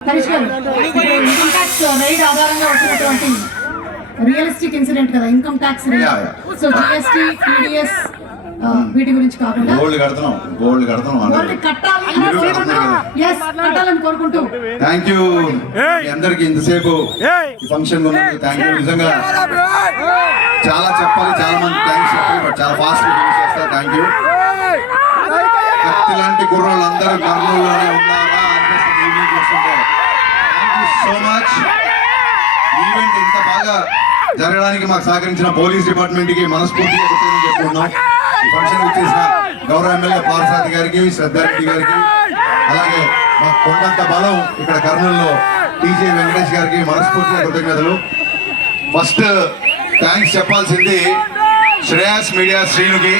Income tax raid ఆధారంగా వచ్చినటువంటి realistic incident కదా, income tax raid. So GST, TDS వీటి గురించి కాకుండా గోల్డ్ కట్టాలని కోరుకుంటూ థ్యాంక్ యూ అందరికి ఇంతసేపు ఫంక్షన్ థ్యాంక్ యూ. నిజంగా చాలా చెప్పాలి, చాలా మంది థ్యాంక్స్ చెప్పాలి, బట్ చాలా ఫాస్ట్ చేస్తారు. Thank you. ఇలాంటి కుర్రోళ్ళు అందరూ కర్నూలులోనే ఉన్నారా అనిపిస్తుంది ఈవినింగ్ వస్తుంటే. Thank you so much. Event ఇంత బాగా జరగడానికి మాకు సహకరించిన పోలీస్ డిపార్ట్మెంట్ కి మనస్ఫూర్తిగా చెప్పుకున్నాం. ఈ ఫంక్షన్ వచ్చేసిన గౌరవ ఎమ్మెల్యే పార్సాది గారికి, శ్రద్ధారెడ్డి గారికి, అలాగే మా కొండంత బలం ఇక్కడ కర్నూలులో టీజే వెంకటేష్ గారికి మనస్ఫూర్తిగా కృతజ్ఞతలు. ఫస్ట్ థ్యాంక్స్ చెప్పాల్సింది శ్రేయాస్ మీడియా శ్రీనుకి.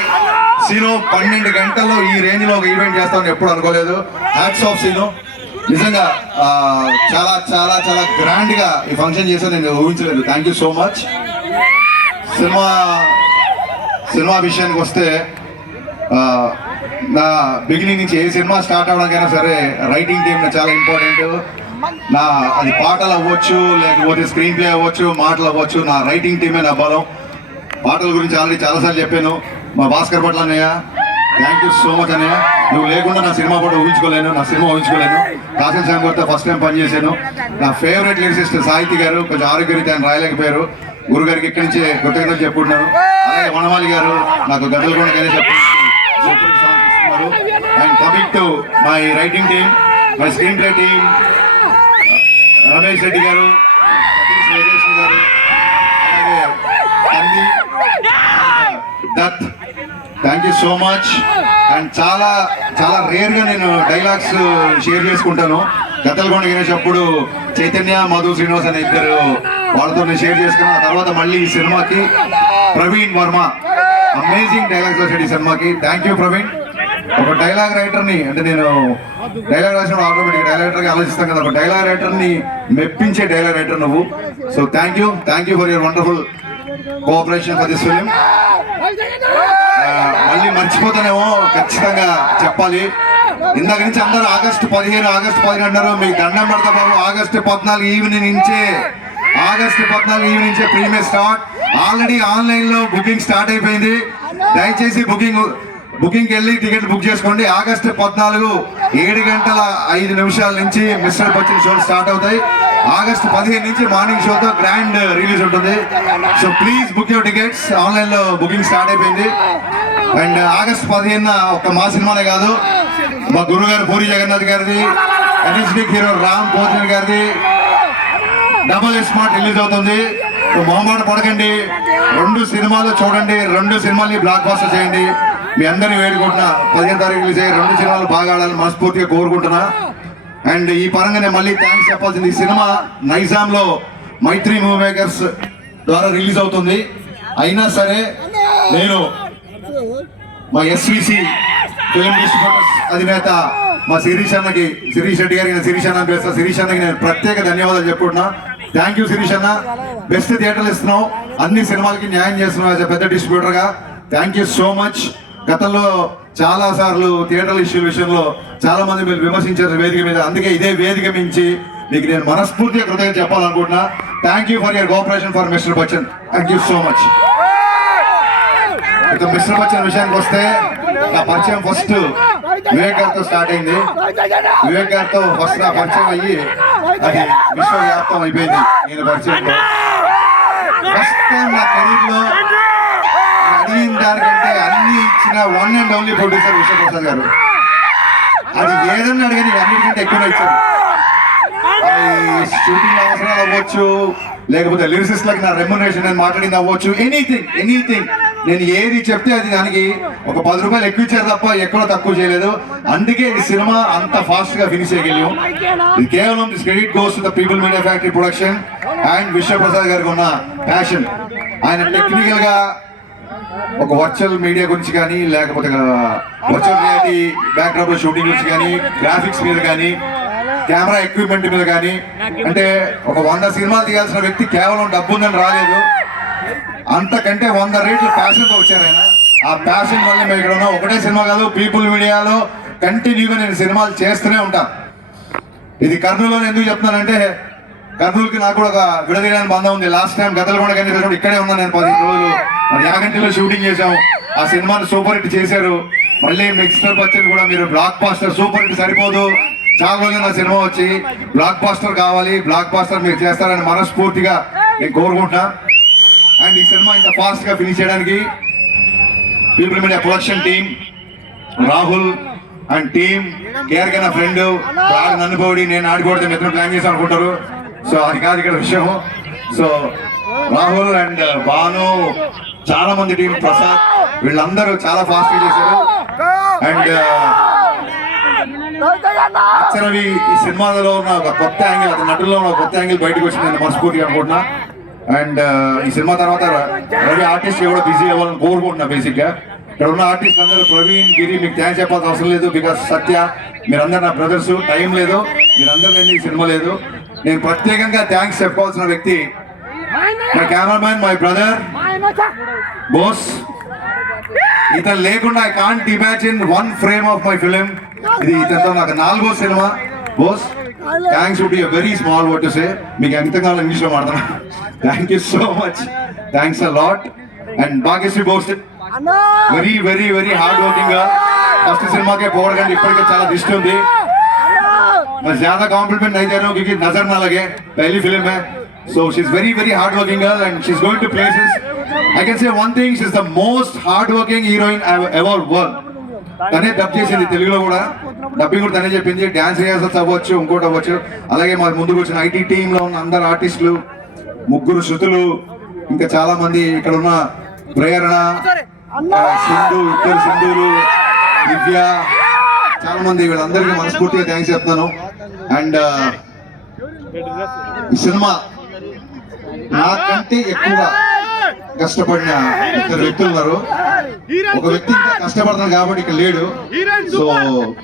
సీను 12 గంటల్లో ఈ రేంజ్ లో ఒక ఈవెంట్ చేస్తామని ఎప్పుడు అనుకోలేదు. Hats off Seenu. నిజంగా చాలా చాలా చాలా గ్రాండ్ గా ఈ ఫంక్షన్ చేసాను, నేను ఊహించలేదు. Thank you so much. Cinema విషయానికి వస్తే నా బిగినింగ్ నుంచి ఏ సినిమా స్టార్ట్ అవడానికైనా సరే రైటింగ్ టీమ్ చాలా ఇంపార్టెంట్. అది పాటలు అవ్వచ్చు, లేకపోతే స్క్రీన్ ప్లే అవ్వచ్చు, మాటలు అవ్వచ్చు, నా రైటింగ్ టీమే నా బలం. పాటల గురించి ఆల్రెడీ చాలాసార్లు చెప్పాను. మా భాస్కర్ పట్ల అన్నయ్య థ్యాంక్ యూ సో మచ్ అన్నయ్య. నువ్వు లేకుండా నా సినిమా కూడా ఊహించుకోలేను, కాసిన శాంకర్తో ఫస్ట్ టైం పనిచేశాను. నా ఫేవరెట్ లిరిసిస్ట్ సాహితీ గారు కొంచెం ఆరోగ్యరీత్యా ఆయన రాయలేకపోయారు. గురుగారికి ఇక్కడి నుంచే కృతజ్ఞతలు చెప్పుకుంటున్నాను. అలాగే వనమాలి గారు నాకు గడ్డలు కూడా ఇస్తున్నారు. And coming to my writing team, my screen play team, Ramesh Reddy గారు, సతీష్ గారు, అలాగే Dutt, thank you so much. And చాలా చాలా రేర్ గా నేను డైలాగ్స్ షేర్ చేసుకుంటాను. గతలకొండ గణేషప్పుడు చైతన్య, మధు, శ్రీనివాస్ అనే ఇద్దరు వాళ్ళతో నేను షేర్ చేసుకున్నాను. ఆ తర్వాత మళ్ళీ ఈ సినిమాకి ప్రవీణ్ వర్మ అమేజింగ్ డైలాగ్స్ వచ్చాడు ఈ సినిమాకి. Thank you Praveen. ఒక డైలాగ్ రైటర్ని, అంటే నేను డైలాగ్ రాసినప్పుడు ఆటోమేటిక్ డైలాగ్ రైటర్గా ఆలోచిస్తాను కదా, ఒక డైలాగ్ రైటర్ని మెప్పించే డైలాగ్ రైటర్ నువ్వు. So thank you for your wonderful cooperation for this film. మళ్ళీ మర్చిపోతానేమో, ఖచ్చితంగా చెప్పాలి. ఇందాక నుంచి అందరూ ఆగస్టు 15 అన్నారు. మీకు దండం పెడతా బాబు. ఆగస్టు 14 ఈవినింగ్ నుంచే ప్రీమియర్ స్టార్ట్. ఆల్రెడీ ఆన్లైన్ లో బుకింగ్ స్టార్ట్ అయిపోయింది. దయచేసి బుకింగ్ వెళ్ళి టికెట్ బుక్ చేసుకోండి. ఆగస్టు 14 7:05 నుంచి మిస్టర్ బచ్చన్ షో స్టార్ట్ అవుతాయి. ఆగస్టు 15 నుంచి మార్నింగ్ షోతో గ్రాండ్ రిలీజ్ ఉంటుంది. So please book your tickets. Online లో బుకింగ్ స్టార్ట్ అయిపోయింది. అండ్ ఆగస్టు 15 ఒక మా సినిమానే కాదు, మా గురుగారు పూరి జగన్నాథ్ గారిది, ఎనర్జెటిక్ హీరో రామ్ పోతినేని గారిది డబుల్ స్మార్ట్ రిలీజ్ అవుతుంది. మొహమాట పడకండి, 2 సినిమాలు చూడండి, 2 సినిమాల్ని బ్లాక్ బాస్టర్ చేయండి. మీ అందరినీ వేడుకుంటున్నా 15 తారీఖు రిలీజ్ అయ్యి 2 సినిమాలు బాగా ఆడాలని మనస్ఫూర్తిగా కోరుకుంటున్నా. అండ్ ఈ పరంగా నేను మళ్ళీ థ్యాంక్స్ చెప్పాల్సింది, ఈ సినిమా నైజాంలో మైత్రి మూవీ మేకర్స్ ద్వారా రిలీజ్ అవుతుంది. అయినా సరే నేను మా ఎస్విసి ఫిల్మ్ డిస్ట్రిబ్యూటర్స్ అధినేత మా శిరీష్ రెడ్డి గారికి, శిరీష్ అన్న పేరు, శిరీష్ అన్నకి నేను ప్రత్యేక ధన్యవాదాలు చెప్పుకుంటున్నా. థ్యాంక్ యూ శిరీష్ అన్న. బెస్ట్ థియేటర్లు ఇస్తున్నావు, అన్ని సినిమాలకి న్యాయం చేస్తున్నావు యాజ్ పెద్ద డిస్ట్రిబ్యూటర్గా. Thank you so much. గతంలో చాలా సార్లు థియేటర్ ఇష్యూల విషయంలో చాలా మంది మీరు విమర్శించారు వేదిక మీద. అందుకే ఇదే వేదిక మించి మీకు నేను మనస్ఫూర్తిగా కృతజ్ఞత చెప్పాలనుకుంటున్నా. Thank you for your cooperation for mister Bachchan. Thank you so much. ఇక మిస్టర్ బచ్చన్ విషయానికి వస్తే, నా పరిచయం ఫస్ట్ వివేక్ గారితో స్టార్ట్ అయింది. వివేక్ గారితో ఫస్ట్ నా పరిచయం అయ్యి అది విశ్వవ్యాప్తం అయిపోయింది. నేను పరిచయం ఫస్ట్ టైం నా కెరీర్ లో అడిగిన దానికంటే అన్ని ఇచ్చిన one and only producer Vishwaprasad గారు. అది ఏదన్నా అడిగిన అన్నిటికంటే ఎక్కువ ఇచ్చారు. షూటింగ్ అవసరాలు అవ్వచ్చు, లేకపోతే లిరిసిస్ట్లకి నా రెమ్యునరేషన్ నేను మాట్లాడింది అవ్వచ్చు, ఎనీథింగ్ నేను ఏది చెప్తే అది దానికి ఒక 10 రూపాయలు ఎక్కువ ఇచ్చారు తప్ప ఎక్కడో తక్కువ చేయలేదు. అందుకే ఈ సినిమా అంత ఫాస్ట్ గా ఫినిష్ చేయగలిగాం. ఇది కేవలం this credit goes to the people media factory production and Vishwaprasad గారికి ఉన్న ప్యాషన్. ఆయన టెక్నికల్ గా ఒక వర్చువల్ మీడియా గురించి కానీ, లేకపోతే వర్చువల్ రియాలిటీ బ్యాక్డ్రాప్ షూటింగ్ గురించి కానీ, గ్రాఫిక్స్ మీద కానీ, కెమెరా ఎక్విప్మెంట్ మీద కానీ, అంటే ఒక 100 సినిమాలు తీయాల్సిన వ్యక్తి కేవలం డబ్బు ఉందని రాలేదు. అంతకంటే 100 రేట్లు ప్యాషన్తో వచ్చారు ఆయన. ఆ ప్యాషన్ వల్ల మేము ఇక్కడ ఉన్నాం. ఒకటే సినిమా కాదు, పీపుల్ మీడియాలో కంటిన్యూగా నేను సినిమాలు చేస్తూనే ఉంటాను. ఇది కర్నూలు అని ఎందుకు చెప్తున్నానంటే కర్నూలుకి నాకు కూడా ఒక విడదీయడానికి బంధం ఉంది. లాస్ట్ టైం గద్దలకొండ కానీ ఇక్కడే ఉన్నాను నేను 15 రోజులు. మరి యాగంటిలో షూటింగ్ చేశాం. ఆ సినిమాని సూపర్ హిట్ చేశారు. మళ్ళీ మిస్టర్ బచ్చన్ కూడా మీరు బ్లాక్ బాస్టర్ సూపర్ హిట్ సరిపోదు, చాలా రోజులు నా సినిమా వచ్చి బ్లాక్ బాస్టర్ కావాలి, బ్లాక్ బాస్టర్ మీరు చేస్తారని మనస్ఫూర్తిగా నేను కోరుకుంటున్నా. అండ్ ఈ సినిమా ఇంత ఫాస్ట్ గా ఫినిష్ చేయడానికి people media production team, Rahul and team, KR నా ఫ్రెండ్ నన్ను పోడి నేను ఆడుకోవడం మిత్రులు ప్లాన్ చేసి అనుకుంటారు. సో అది కాదు ఇక్కడ విషయం. సో రాహుల్ అండ్ భాను, చాలా మంది టీం, ప్రసాద్, వీళ్ళందరూ చాలా ఫాస్ట్ గా చేశారు. అండ్ రవి ఈ సినిమాలో ఉన్న ఒక కొత్త యాంగిల్, అతని నటుల్లో ఉన్న కొత్త యాంగిల్ బయటకు వచ్చింది మనస్ఫూర్తిగా అనుకుంటున్నా. అండ్ ఈ సినిమా తర్వాత రవి ఆర్టిస్ట్ కూడా బిజీ అవ్వాలని కోరుకుంటున్నా. బేసిక్ గా ఇక్కడ ఉన్న ఆర్టిస్ట్ అందరూ ప్రవీణ్, గిరి, మీకు థ్యాంక్స్ చెప్పాల్సిన అవసరం లేదు. బికాస్ సత్య, మీరందరూ నా బ్రదర్స్, టైం లేదు, మీరందరూ లేని ఈ సినిమా లేదు. నేను ప్రత్యేకంగా థ్యాంక్స్ చెప్పుకోవాల్సిన వ్యక్తి my cameraman, my brother Bose. ఇతను లేకుండా I can't imagine one frame of my film. ఇది ఇతనితో నాకు 4వ సినిమా. Bose, thanks would be a very small word to say. మీకు ఎంత కావాలో ఇంగ్లీష్ లో మాట్లాడుతున్నా. Thank you so much, thanks a lot. And Bhagyashree Bose very very very hard working గా ఫస్ట్ సినిమాకే పోవడం ఇప్పటికే చాలా దిష్టి ఉంది. मैं ज्यादा कॉम्प्लीमेंट नहीं दे रहा हूँ क्योंकि नजर ना लगे, पहली फिल्म है. So she's very very hard working girl and she's going to places. I can say one thing, she's the most hard working heroine I've ever worked. తనే డబ్ చేసింది తెలుగులో కూడా, డబ్బింగ్ కూడా తనే చెప్పింది. డాన్స్ రిహార్సల్స్ అవ్వచ్చు, ఇంకోటి అవ్వచ్చు. అలాగే మా ముందుకు వచ్చిన ఐటీ టీమ్ లో ఉన్న అందరు ఆర్టిస్టులు, 3 శృతులు, ఇంకా చాలా మంది ఇక్కడ ఉన్న ప్రేరణ, సింధు, 2 సింధులు, దివ్య, చాలా మంది, వీళ్ళందరికీ మనస్ఫూర్తిగా థ్యాంక్స్ చెప్తాను. అండ్ ఈ సినిమా నాకంటే ఎక్కువగా కష్టపడిన 2 వ్యక్తులు ఉన్నారు. ఒక వ్యక్తి ఇంకా కష్టపడుతున్నాడు కాబట్టి ఇక్కడ లేడు. సో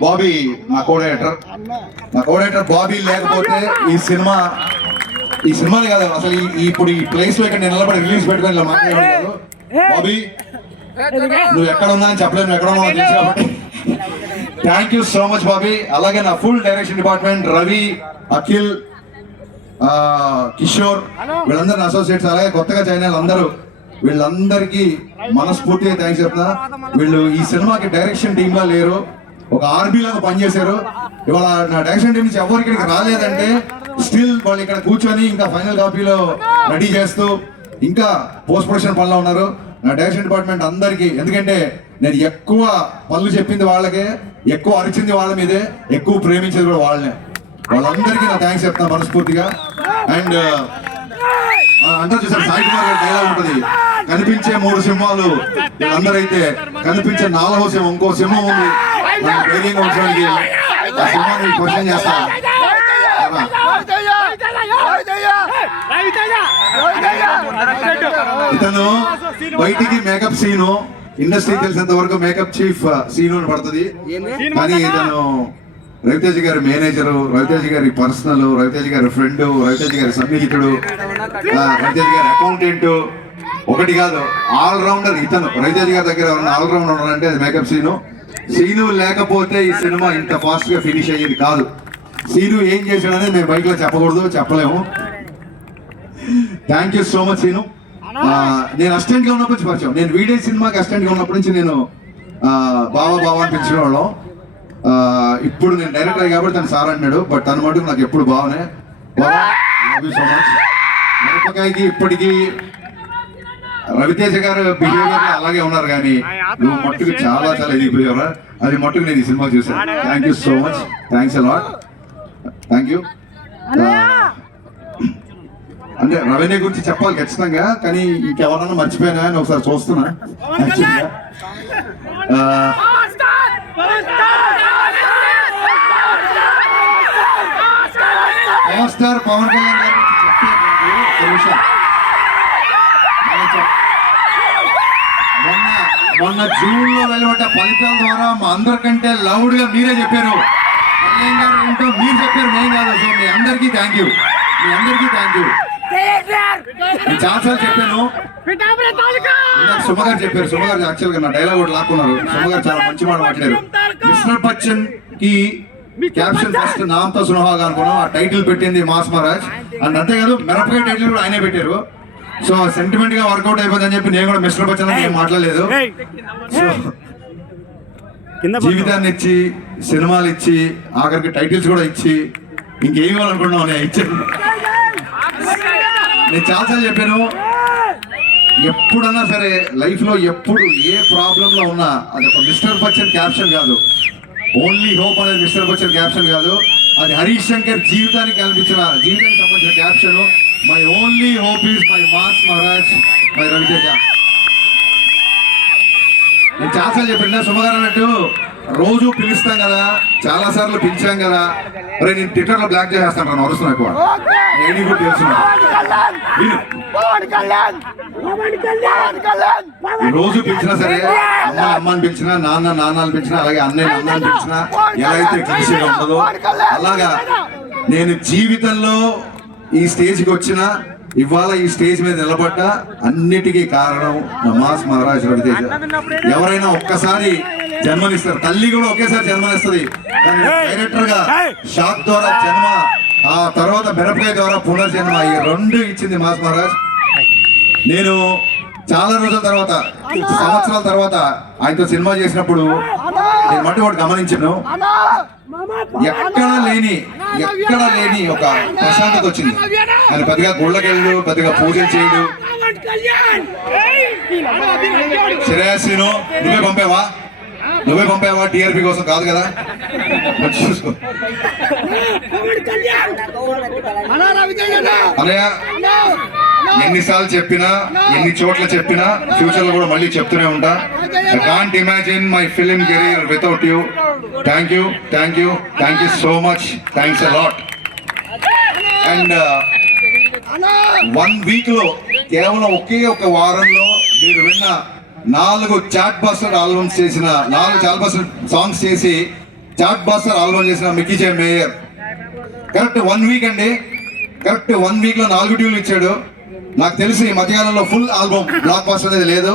బాబీ నా కోఆర్డినేటర్ బాబీ లేకపోతే ఈ సినిమానే కాదు అసలు ఇప్పుడు ఈ ప్లేస్ లో ఇక్కడ నేను నిలబడి రిలీజ్ పెట్టుకొని ఇలా మాట్లాడలేదు. బాబీ నువ్వు ఎక్కడ ఉన్నా అని చెప్పలేదు, నువ్వు ఎక్కడ ఉన్నావు తెలుసు కాబట్టి thank you so much Bobby. అలాగే నా full direction department, Ravi, Akhil, Kishore, వీళ్ళందరూ అసోసియేట్స్, అలాగే కొత్తగా జాయిన్ అందరూ, వీళ్ళందరికీ మనస్ఫూర్తిగా థ్యాంక్స్ చెప్తున్నా. వీళ్ళు ఈ సినిమాకి డైరెక్షన్ టీమ్ లా లేరు, ఒక ఆర్బీ లాగా పనిచేశారు. ఇవాళ నా డైరెక్షన్ టీం నుంచి ఎవరు ఇక్కడికి రాలేదంటే స్టిల్ వాళ్ళు ఇక్కడ కూర్చొని ఇంకా ఫైనల్ కాపీలో రెడీ చేస్తూ ఇంకా పోస్ట్ ప్రొడక్షన్ పనిలో ఉన్నారు. నా డైరెక్షన్ డిపార్ట్మెంట్ అందరికీ, ఎందుకంటే నేను ఎక్కువ పనులు చెప్పింది వాళ్ళకే, ఎక్కువ అరిచింది వాళ్ళ మీదే, ఎక్కువ ప్రేమించేది కూడా వాళ్ళనే. వాళ్ళందరికీ నా థ్యాంక్స్ చెప్తాను మనస్ఫూర్తిగా. అండ్ అంటారు చూసారు సాయి కుమార్ గారి డైలాగ్ ఉంటుంది, కనిపించే 3 సింహాలు, వీళ్ళందరైతే కనిపించే 4వ సింహం, ఇంకో సింహం ఉంది ధైర్యంగా ఉంచడానికి. ఆ సింహాన్ని క్వశ్చన్ చేస్తా. ఇతను బయటికి మేకప్ సీను, ఇండస్ట్రీ తెలిసినంత వరకు మేకప్ చీఫ్ సీను అని పడుతుంది. కానీ ఇతను రవితేజ గారి మేనేజరు, రవితేజ గారి పర్సనల్, రవితేజ గారి ఫ్రెండ్, రవితేజ గారి సన్నిహితుడు, రవితేజ గారి అకౌంటెంట్, ఒకటి కాదు ఆల్ రౌండర్ ఇతను. రవితేజ గారి దగ్గర ఉన్న ఆల్ రౌండర్ అంటే అది మేకప్ సీను లేకపోతే ఈ సినిమా ఇంత ఫాస్ట్ గా ఫినిష్ అయ్యేది కాదు. సీను ఏం చేశాడనేది మేము బైక్ లో చెప్పకూడదు, చెప్పలేము. Thank you so much Seenu. నేను అసిస్టెంట్ గా ఉన్నప్పటి నుంచి పరిచయం, నేను వీడియో సినిమాకి అసిస్టెంట్ గా ఉన్నప్పటి నుంచి నేను బావా అని పిలిచిన వాళ్ళం. ఇప్పుడు నేను డైరెక్టర్ కాబట్టి తను సార్ అన్నాడు, బట్ తన మటుకు నాకు ఎప్పుడు బావనే. Love you so much. మిరపకాయకి ఇప్పటికీ రవితేజ గారు బిహేవియర్ అలాగే ఉన్నారు, కానీ నువ్వు మట్టుకు చాలా చాలా ఎదిగిపోయావు. అది మట్టుకు నేను ఈ సినిమా చూసాను. Thank you so much, thanks a lot, thank you. అంటే రెవెన్యూ గురించి చెప్పాలి ఖచ్చితంగా, కానీ ఇంకెవరన్నా మర్చిపోయినా అని ఒకసారి చూస్తున్నా. పవర్ స్టార్ పవన్ కళ్యాణ్ గారి మొన్న జూన్ లో వెలువడ్డ ఫలితాల ద్వారా మా అందరికంటే లౌడ్ గా మీరే చెప్పారు, కళ్యాణ్ గారు ఏంటో మీరు చెప్పారు, నేను కాదు. సో మీ అందరికీ థ్యాంక్ యూ, మీ అందరికీ థ్యాంక్ యూ. నేను చాలాసార్లు చెప్పాను, సుమగారు చెప్పారు, సుమగారు యాక్చువల్ గా నా డైలాగ్ కూడా లాక్కున్నారు. సుమగారు చాలా మంచి మాట మాట్లాడారు. మిస్టర్ బచ్చన్ కి క్యాప్షన్ ఫస్ట్ నామ్తో సునహాగా అనుకున్నాం, ఆ టైటిల్ పెట్టింది మాస్ మహారాజ్. అండ్ అంతేకాదు మిరపకాయ టైటిల్ కూడా ఆయనే పెట్టారు. సో సెంటిమెంట్ గా వర్కౌట్ అయిపోతుందని చెప్పి నేను కూడా మిస్టర్ బచ్చన్ ఏం మాట్లాడలేదు. సో జీవితాన్ని ఇచ్చి, సినిమాలు ఇచ్చి, ఆఖరికి టైటిల్స్ కూడా ఇచ్చి, ఇంకేం ఇవ్వాలనుకున్నావు నేను ఇచ్చాను. నేను చాలాసార్లు చెప్పాను, ఎప్పుడన్నా సరే లైఫ్ లో ఎప్పుడు ఏ ప్రాబ్లం లో ఉన్నా అది ఒక మిస్టర్ బచ్చన్ క్యాప్షన్ కాదు, ఓన్లీ హోప్ అనేది మిస్టర్ బచ్చన్ క్యాప్షన్ కాదు, అది హరీష్ శంకర్ జీవితానికి జీవితానికి సంబంధించిన caption. My only hope is my mass Maharaj, my Ravi Teja. నేను చాలాసార్లు చెప్పిన సుమగారు అన్నట్టు రోజు పిలుస్తాం కదా, చాలా సార్లు పిలిచాం కదా, అరే నేను ట్విట్టర్ లో బ్లాక్ చేసేస్తాను నన్ను వరుస్తున్నాను ఎక్కువ, నేను కూడా తెలుసు. రోజు పిలిచినా సరే, అమ్మని పిలిచినా, నాన్నని పిలిచినా, అలాగే అన్నని పిలిచినా, ఎలా అయితే క్లిషేగా ఉంటుందో అలాగా నేను జీవితంలో ఈ స్టేజ్కి వచ్చిన, ఇవాళ ఈ స్టేజ్ మీద నిలబడ్డ అన్నిటికీ కారణం నా మాస్ మహారాజ్ రవితేజ. ఎవరైనా ఒక్కసారి జన్మనిస్తారు, తల్లి కూడా ఒకేసారి జన్మనిస్తుంది, కానీ డైరెక్టర్ గా షాక్ ద్వారా జన్మ, ఆ తర్వాత మిరపకాయ ద్వారా పునర్జన్మ, ఈ రెండు ఇచ్చింది మాస్ మహారాజ్. నేను చాలా రోజుల తర్వాత, సంవత్సరాల తర్వాత ఆయనతో సినిమా చేసినప్పుడు నేను మొట్టమొదటి గమనించాను, ఎక్కడ లేని ఒక ప్రశాంతత వచ్చింది. ఆయన పెద్దగా గుళ్ళకెళ్ళు, పెద్దగా పూజలు చేయడు. శ్రేయస్సును నువ్వే పంపావా టీఆర్పీ కోసం కాదు కదా, చూసుకో అన్నయ్య. ఎన్నిసార్లు చెప్పినా, ఎన్ని చోట్ల చెప్పినా, ఫ్యూచర్ లో కూడా మళ్ళీ చెప్తూనే ఉంటా, I can't imagine my film career without you. Thank you so much, thanks a lot. And 1 week లో, కేవలం ఒకే ఒక వారంలో మీరు విన్న 4 చాట్ బస్టర్ ఆల్బమ్స్ చేసిన, 4 చాట్ బస్టర్ సాంగ్స్ చేసి చాట్ బస్టర్ ఆల్బమ్ చేసిన మిక్కీ జే మేయర్ కరెక్ట్ 1 వీక్ అండి, కరెక్ట్ 1 వీక్ లో 4 ట్యూన్లు ఇచ్చాడు. నాకు తెలిసి ఈ మధ్యకాలంలో ఫుల్ ఆల్బమ్ బ్లాక్ బస్టర్ అనేది లేదు,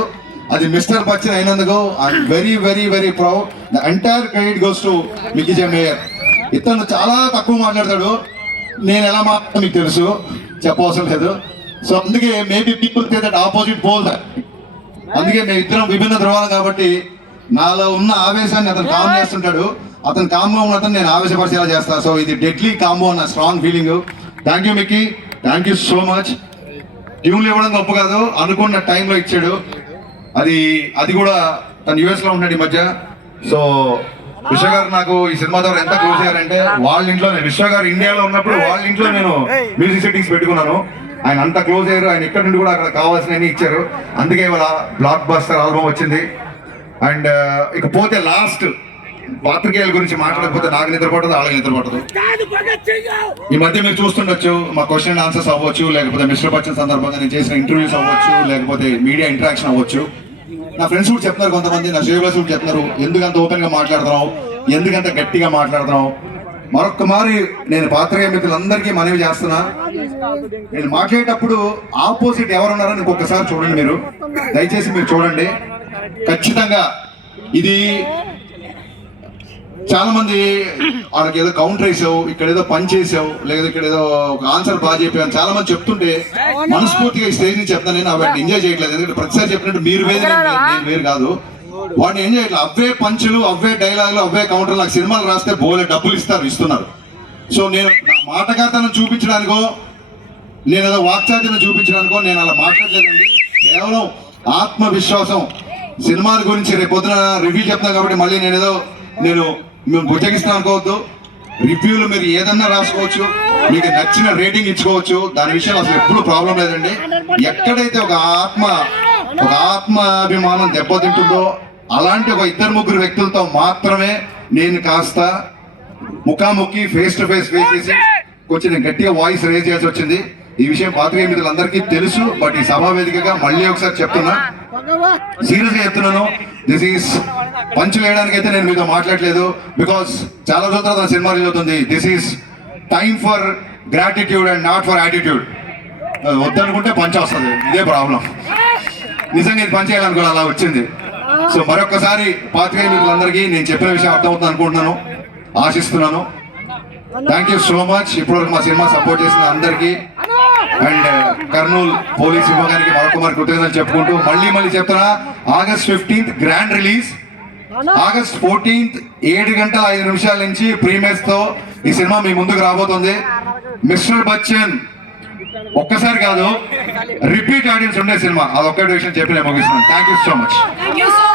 అది మిస్టర్ బచ్చన్ అయినందుకు I'm very very very proud. The entire credit goes to Mickey J mayor. ఇతను చాలా తక్కువ మాట్లాడతాడు, నేను ఎలా మాట్లాడతాను మీకు తెలుసు, చెప్పవసరం లేదు. సో అందుకే maybe people say that opposite pole, అందుకే మేము ఇద్దరం విభిన్న ధ్రువాలు కాబట్టి నాలో ఉన్న ఆవేశాన్ని అతను కామ్ చేస్తుంటాడు, అతను కామ్గా ఉన్న అతను నేను ఆవేశపరిచేలా చేస్తాను. సో ఇది డెడ్లీ కాంబో అన్న strong feeling. Thank you Mickey, thank you so much. ట్యూన్లు ఇవ్వడం గొప్ప కాదు, అనుకున్న టైంలో ఇచ్చాడు. అది కూడా తను యుఎస్ లో ఉన్నాడు ఈ మధ్య. సో విశ్వ గారు నాకు ఈ సినిమా ద్వారా ఎంత క్లోజ్ అయ్యారంటే, వాళ్ళ ఇంట్లో, నేను విశ్వ గారు ఇండియాలో ఉన్నప్పుడు వాళ్ళ ఇంట్లో నేను మ్యూజిక్ సెట్టింగ్స్ పెట్టుకున్నాను. ఆయన అంత క్లోజ్ అయ్యారు, ఆయన ఇక్కడ నుండి కూడా అక్కడ కావాల్సినవి ఇచ్చారు. అందుకే ఇవాళ బ్లాక్ బస్టర్ ఆల్బమ్ వచ్చింది. అండ్ ఇకపోతే లాస్ట్ పాత్రికేయుల గురించి మాట్లాడకపోతే నాకు నిద్రపడదు, వాళ్ళకి నిద్రపడదు. ఈ మధ్య మీరు చూస్తుండొచ్చు, మా క్వశ్చన్ ఆన్సర్స్ అవ్వచ్చు, లేకపోతే మిస్టర్ బచ్చన్ సందర్భంగా నేను చేసిన ఇంటర్వ్యూస్ అవ్వచ్చు, లేకపోతే మీడియా ఇంటరాక్షన్ అవ్వచ్చు. నా ఫ్రెండ్స్ కూడా చెప్తున్నారు, కొంతమంది నా షేవర్స్ కూడా చెప్తున్నారు, ఎందుకంత ఓపెన్ గా మాట్లాడుతున్నావు, ఎందుకంత గట్టిగా మాట్లాడుతున్నావు. మరొక్క మారి నేను పాత్రికేయ మిత్రులందరికీ మనవి చేస్తున్నా, నేను మాట్లాడేటప్పుడు ఆపోజిట్ ఎవరున్నారని ఇంకొకసారి చూడండి, మీరు దయచేసి మీరు చూడండి. ఖచ్చితంగా ఇది చాలా మంది వాళ్ళకి ఏదో కౌంటర్ వేసావు, ఇక్కడ ఏదో పని చేసావు, లేదా ఇక్కడ ఏదో ఒక ఆన్సర్ బాగా చెప్పావు చాలా మంది చెప్తుంటే మనస్ఫూర్తిగా ఈ స్టేజ్ నుంచి చెప్తాను, నేను వాటిని ఎంజాయ్ చేయట్లేదు. ఎందుకంటే ప్రతిసారి చెప్పినట్టు మీరు వేరు నేను వేరు కాదు, వాటిని ఎంజాయ్ చేయట్లేదు. అవే పంచులు, అవే డైలాగులు, అవే కౌంటర్లు. నాకు సినిమాలు రాస్తే బోలే డబ్బులు ఇస్తున్నారు. సో నేను నా మాటగాతనం చూపించడానికో, నేను ఏదో వాక్చార్జన చూపించడానికో నేను అలా మాట్లాడలేదండి. కేవలం ఆత్మవిశ్వాసం, సినిమాల గురించి రేపు పొద్దున రివ్యూ చెప్తాను కాబట్టి మళ్ళీ నేను మేము బుజ్జగిస్తాను అనుకోవద్దు. రివ్యూలు మీరు ఏదన్నా రాసుకోవచ్చు, మీకు నచ్చిన రేటింగ్ ఇచ్చుకోవచ్చు, దాని విషయంలో అసలు ఎప్పుడు ప్రాబ్లం లేదండి. ఎక్కడైతే ఒక ఆత్మాభిమానం దెబ్బతింటుందో అలాంటి ఒక 2-3 వ్యక్తులతో మాత్రమే నేను కాస్త ముఖాముఖి ఫేస్ టు ఫేస్ చేసి కొంచెం నేను గట్టిగా వాయిస్ రేజ్ చేయాల్సి వచ్చింది. ఈ విషయం పాత్రికేయ మిత్రులందరికీ తెలుసు, బట్ ఈ సభా వేదికగా మళ్ళీ ఒకసారి చెప్తున్నా, సీరియస్ గా చెప్తున్నాను. దిస్ ఈస్ పంచ్ వేయడానికి అయితే నేను మీతో మాట్లాడలేదు, బికాస్ చాలా రోజుల తర్వాత సినిమా రిలీజ్ అవుతుంది. This is time for gratitude and not for attitude. వద్దనుకుంటే పంచ్ వస్తుంది, ఇదే ప్రాబ్లం. నిజంగా ఇది పంచ్ చేయాలనుకో అలా వచ్చింది. సో మరొకసారి పాత్రికేయ మిత్రులందరికీ నేను చెప్పిన విషయం అర్థమవుతుంది అనుకుంటున్నాను. ఆశిస్తున్నాను. థ్యాంక్ యూ సో మచ్ ఇప్పటివరకు మా సినిమా సపోర్ట్ చేసిన అందరికీ అండ్ కర్నూలు పోలీస్ విభాగానికి మరొకమారి కృతజ్ఞతలు చెప్పుకుంటూ మళ్ళీ చెప్తున్నా, August 15th grand release, August 14th 7:05 నుంచి ప్రీమియర్స్ తో ఈ సినిమా మీ ముందుకు రాబోతుంది. మిస్టర్ బచ్చన్ ఒక్కసారి కాదు, రిపీట్ ఆడియన్స్ ఉండే సినిమా, అదొక్కటి విషయం చెప్పి నేను ముగిస్తున్నాను. Thank you so much. Thank you so